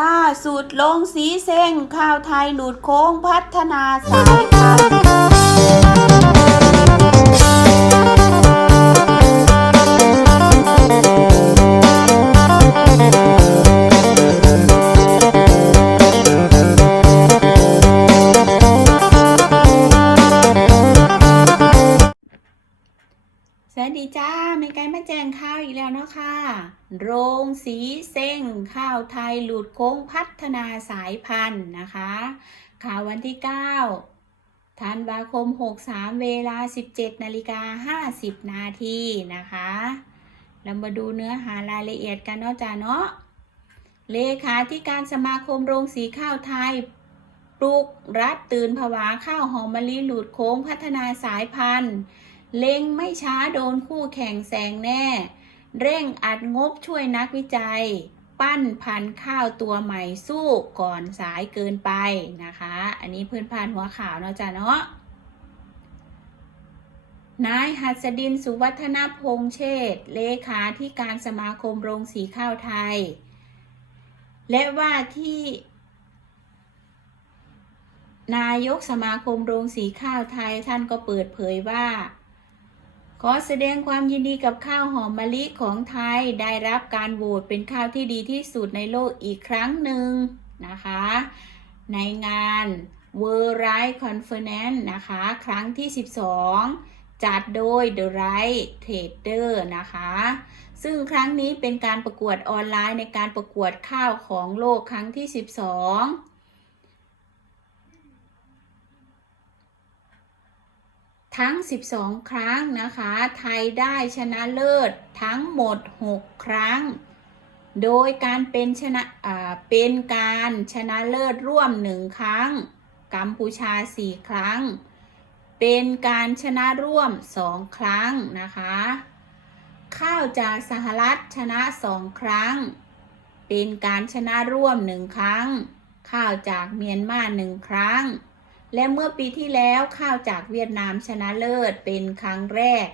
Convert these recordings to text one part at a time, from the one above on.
ล่าสุดลงสีเส้งข่าวไทยหลุดโค้งพัฒนาสาย โรงสีเซ็งข้าวไทยหลุดโค้งพัฒนาสายพันธุ์นะคะข่าววันที่ 9 ธันวาคม 63 เวลา 17 นาฬิกา 50 นาทีนะคะ เรามาดูเนื้อหารายละเอียดกันเนาะจ้าเนาะ เลขาธิการสมาคมโรงสีข้าวไทย ปลุกรัฐตื่นผวาข้าวหอมมะลิหลุดโค้งพัฒนาสายพันธุ์ เล็งไม่ช้าโดนคู่แข่งแซงแน่ เร่งอัดงบช่วยนักวิจัย ปั้นพันธุ์ข้าวตัวใหม่สู้ก่อนสายเกินไปนะคะ อันนี้เพื่อนพานหัวข่าวเนาะจ้ะเนาะนายหัสดินสุวัฒนพงษ์เชษฐเลขาที่การสมาคมโรงสีข้าวไทย และว่าที่ นายกสมาคมโรงสีข้าวไทยท่านก็เปิดเผยว่า ขอแสดงความยินดีกับข้าวหอมมะลิของไทยได้รับการโหวตเป็นข้าวที่ดีที่สุดในโลกอีกครั้งหนึ่งนะคะ ในงาน World Rice Conference นะคะ ครั้งที่ 12 จัดโดย The Rice Trader นะคะ ซึ่งครั้งนี้เป็นการประกวดออนไลน์ในการประกวดข้าวของโลกครั้งที่ 12 ทั้ง 12 ครั้งนะคะ ไทยได้ชนะเลิศทั้งหมด 6 ครั้ง โดยการเป็นชนะเป็นการชนะเลิศร่วม 1 ครั้ง กัมพูชา 4 ครั้ง เป็นการชนะร่วม 2 ครั้งนะคะ ข้าวจากสหรัฐชนะ 2 ครั้ง เป็นการชนะร่วม 1 ครั้ง ข้าวจากเมียนมา 1 ครั้ง และเมื่อปีที่แล้วข้าวจากเวียดนามชนะเลิศเป็นครั้งแรก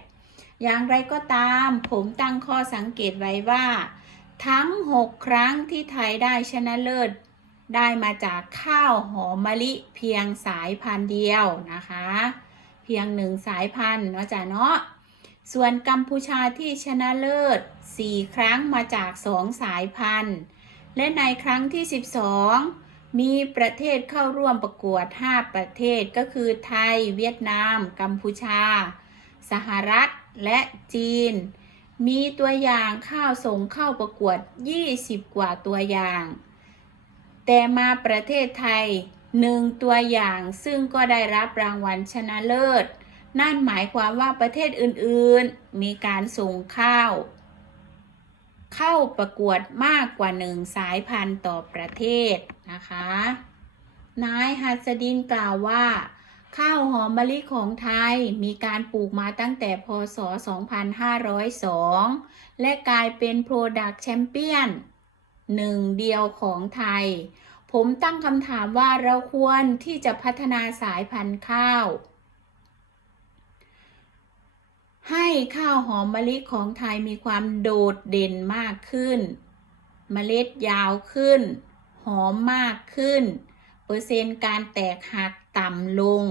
อย่างไรก็ตามผมตั้งข้อสังเกตไว้ว่า ทั้ง 6 ครั้งที่ไทยได้ชนะเลิศ ได้มาจากข้าวหอมมะลิเพียงสายพันธุ์เดียวนะคะ เพียงหนึ่งสายพันธุ์เนาะจ้ะเนาะส่วนกัมพูชาที่ชนะเลิศ 4 ครั้งมาจาก 2 สายพันธุ์ และในครั้งที่ 12 มีประเทศเข้าร่วมประกวด 5 ประเทศก็คือไทย เวียดนาม กัมพูชา สหรัฐ และจีน มีตัวอย่างข้าวส่งเข้าประกวด 20 กว่าตัวอย่าง แต่มาประเทศไทยหนึ่งตัวอย่างซึ่งก็ได้รับรางวัลชนะเลิศ นั่นหมายความว่าประเทศอื่นๆ มีการส่งข้าว เข้าประกวดมากกว่าหนึ่งสายพันธุ์ต่อประเทศนะคะ นายหัสดินกล่าวว่า ข้าวหอมมะลิของไทยมีการปลูกมาตั้งแต่พศ 2502 และกลายเป็น Product Champion หนึ่งเดียวของไทย ผมตั้งคำถามว่าเราควรที่จะพัฒนาสายพันธุ์ข้าว ให้ข้าวหอมมะลิของไทยมีความโดดเด่นมากขึ้นเมล็ดยาวขึ้น หอมมากขึ้น เปอร์เซ็นต์การแตกหักต่ำลง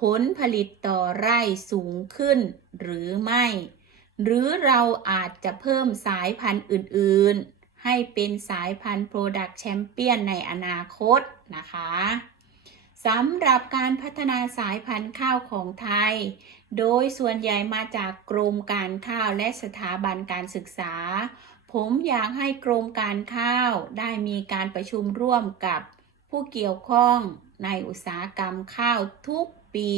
ผลผลิตต่อไร่สูงขึ้นหรือไม่ หรือเราอาจจะเพิ่มสายพันธุ์อื่น ๆ ให้เป็นสายพันธุ์ Product Champion ในอนาคตนะคะ สำหรับการพัฒนาสายพันธุ์ข้าวของไทย โดยส่วนใหญ่มาจากกรมการข้าวและสถาบันการศึกษา ผมอยากให้กรมการข้าวได้มีการประชุมร่วมกับผู้เกี่ยวข้องในอุตสาหกรรมข้าวทุกปี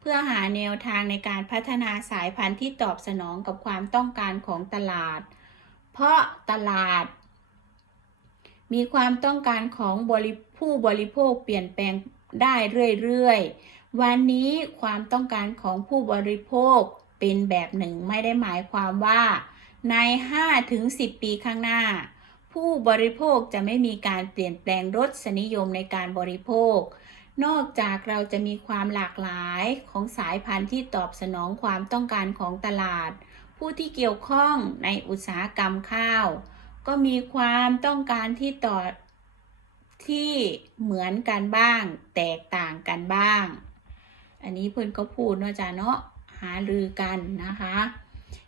เพื่อหาแนวทางในการพัฒนาสายพันธุ์ที่ตอบสนองกับความต้องการของตลาด เพราะตลาด มีความต้องการของบริผู้บริโภคเปลี่ยนแปลง ได้เรื่อยๆ วันนี้ความต้องการของผู้บริโภคเป็นแบบหนึ่งไม่ได้หมายความว่า ใน 5-10 ปีข้างหน้า ผู้บริโภคจะไม่มีการเปลี่ยนแปลงรสนิยมในการบริโภคนอกจากเราจะมีความหลากหลายของสายพันธุ์ที่ตอบสนองความต้องการของตลาด ผู้ที่เกี่ยวข้องในอุตสาหกรรมข้าว ก็มีความต้องการที่ต่อ ที่เหมือนกันบ้าง แตกต่างกันบ้าง อันนี้เพื่อนก็พูดเนาะจ้ะเนาะหารือกันนะคะ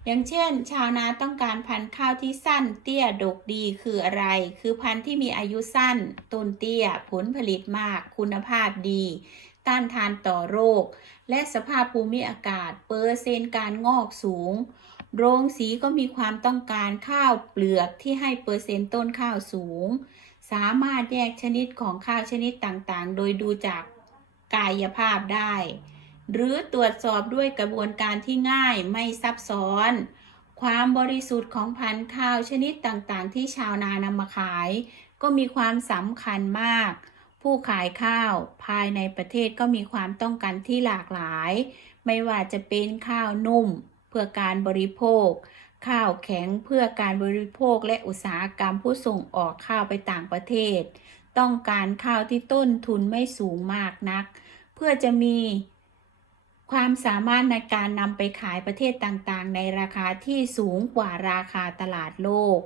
อย่างเช่น ชาวนาต้องการพันธุ์ข้าวที่สั้นเตี้ยดกดีคืออะไร คือพันธุ์ที่มีอายุสั้น ต้นเตี้ย ผลผลิตมาก คุณภาพดี ต้านทานต่อโรค และสภาพภูมิอากาศ เปอร์เซ็นต์การงอกสูงโรงสีก็มีความต้องการข้าวเปลือกที่ให้เปอร์เซ็นต์ต้นข้าวสูง สามารถแยกชนิดของข้าวชนิดต่างๆ โดยดูจากกายภาพได้ หรือตรวจสอบด้วยกระบวนการที่ง่ายไม่ซับซ้อน ความบริสุทธิ์ของพันธุ์ข้าวชนิดต่างๆ ที่ชาวนานำมาขาย ก็มีความสำคัญมาก ผู้ขายข้าวภายในประเทศก็มีความต้องการที่หลากหลาย ไม่ว่าจะเป็นข้าวนุ่ม เพื่อการบริโภค ข้าวแข็งเพื่อการบริโภคและอุตสาหกรรมผู้ส่งออกข้าวไปต่างประเทศ ต้องการข้าวที่ต้นทุนไม่สูงมากนัก เพื่อจะมีความสามารถในการนำไปขายประเทศต่างๆ ในราคาที่สูงกว่าราคาตลาดโลก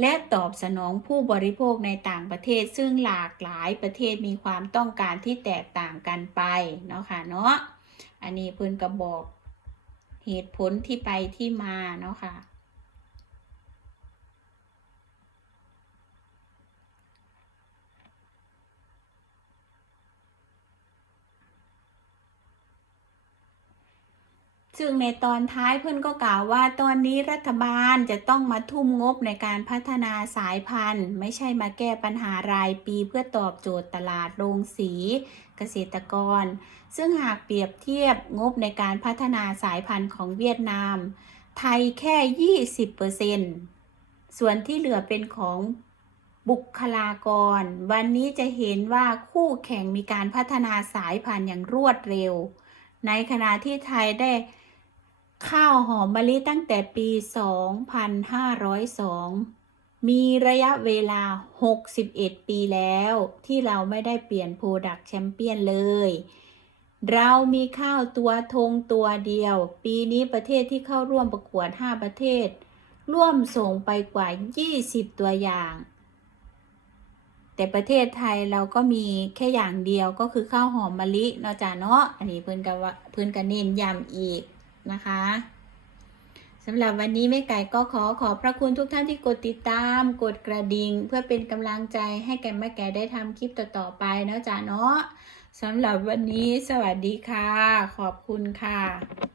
และตอบสนองผู้บริโภคในต่างประเทศ ซึ่งหลากหลายประเทศมีความต้องการที่แตกต่างกันไปเนาะค่ะเนาะอันนี้เพิ่อนก็บอกเหตุผลที่ไปที่มาเนาะค่ะ ซึ่งในตอนท้ายเพื่อนก็กล่าวว่าตอนนี้รัฐบาลจะต้องมาทุ่มงบในการพัฒนาสายพันธุ์ ไม่ใช่มาแก้ปัญหารายปีเพื่อตอบโจทย์ตลาดโรงสีเกษตรกร ซึ่งหากเปรียบเทียบงบในการพัฒนาสายพันธุ์ของเวียดนาม ไทยแค่ 20%ส่วนที่เหลือเป็นของบุคลากร วันนี้จะเห็นว่าคู่แข่งมีการพัฒนาสายพันธุ์อย่างรวดเร็ว ในขณะที่ไทยได้ ข้าวหอมมะลิตั้งแต่ปี 2502 มีระยะเวลา 61 ปีแล้ว ที่เราไม่ได้เปลี่ยนโปรดักแชมเปี้ยนเลย เรามีข้าวตัวธงตัวเดียว ปีนี้ประเทศที่เข้าร่วมประกวด 5 ประเทศ ร่วมส่งไปกว่า 20 ตัวอย่าง แต่ประเทศไทยเราก็มีแค่อย่างเดียวก็คือข้าวหอมมะลิเนาะจ้ะเนาะอันนี้เพื่อนกันว่าเพื่อนกันเน้นย้ำอีก นะคะสำหรับวันนี้แม่ไก่ก็ขอขอบพระคุณทุกท่านที่กดติดตาม กดกระดิ่ง เพื่อเป็นกำลังใจให้แก่แม่ไก่ได้ทำคลิปต่อๆไปเนาะจ้ะเนาะสำหรับวันนี้สวัสดีค่ะ ขอบคุณค่ะ